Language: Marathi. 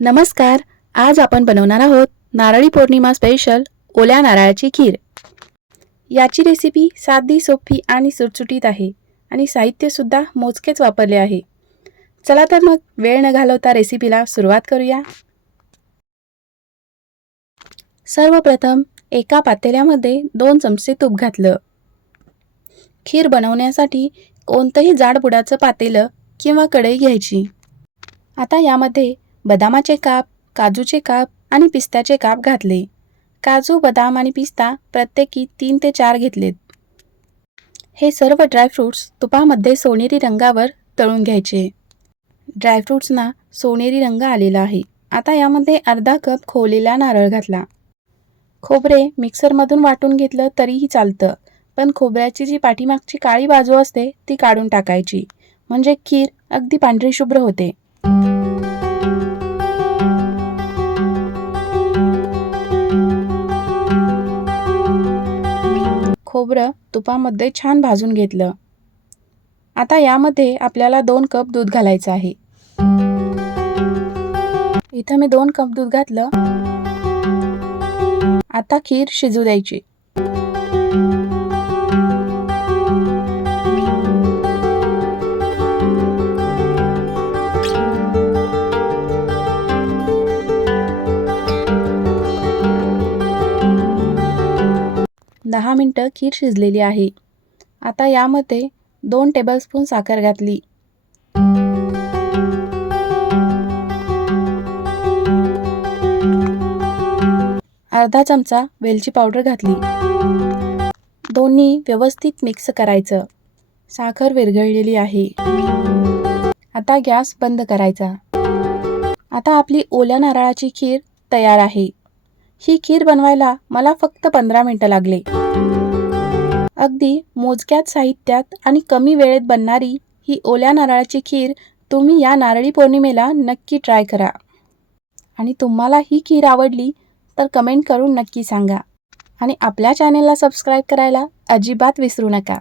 नमस्कार. आज आपण बनवणार आहोत नारळी पौर्णिमा स्पेशल ओल्या नारळाची खीर. याची रेसिपी साधी, सोपी आणि सुटसुटीत आहे आणि साहित्य सुद्धा मोजकेच वापरले आहे. चला तर मग वेळ न घालवता रेसिपीला सुरुवात करूया. सर्वप्रथम एका पातेल्यामध्ये 2 चमचे तूप घातलं. खीर बनवण्यासाठी कोणतंही जाड बुडाचं पातेलं किंवा कढई घ्यायची. आता यामध्ये बदामाचे काप, काजूचे काप आणि पिस्त्याचे काप घातले. काजू, बदाम आणि पिस्ता प्रत्येकी 3 ते 4 घेतलेत. हे सर्व ड्रायफ्रूट्स तुपामध्ये सोनेरी रंगावर तळून घ्यायचे. ड्रायफ्रूट्सना सोनेरी रंग आलेला आहे. आता यामध्ये अर्धा कप खोवलेला नारळ घातला. खोबरे मिक्सरमधून वाटून घेतलं तरीही चालतं, पण खोबऱ्याची जी पाठीमागची काळी बाजू असते ती काढून टाकायची, म्हणजे खीर अगदी पांढरी शुभ्र होते. खोबरं तुपामध्ये छान भाजून घेतलं. आता यामध्ये आपल्याला 2 कप दूध घालायचं आहे. इथं मी 2 कप दूध घातलं. आता खीर शिजू द्यायची. दहा मिनिटं खीर शिजलेली आहे. आता यामध्ये 2 टेबलस्पून साखर घातली. अर्धा चमचा वेलची पावडर घातली. दोन्ही व्यवस्थित मिक्स करायचं. साखर विरघळलेली आहे. आता गॅस बंद करायचा. आता आपली ओल्या नारळाची खीर तयार आहे. ही खीर बनवायला मला फक्त 15 मिनिटं लागले. अगदी मोजक्यात साहित्यात आणि कमी वेळेत बनणारी ही ओल्या नारळाची खीर तुम्ही या नारळी पौर्णिमेला नक्की ट्राय करा. आणि तुम्हाला ही खीर आवडली तर कमेंट करून नक्की सांगा. आणि आपल्या चॅनेलला सबस्क्राईब करायला अजिबात विसरू नका.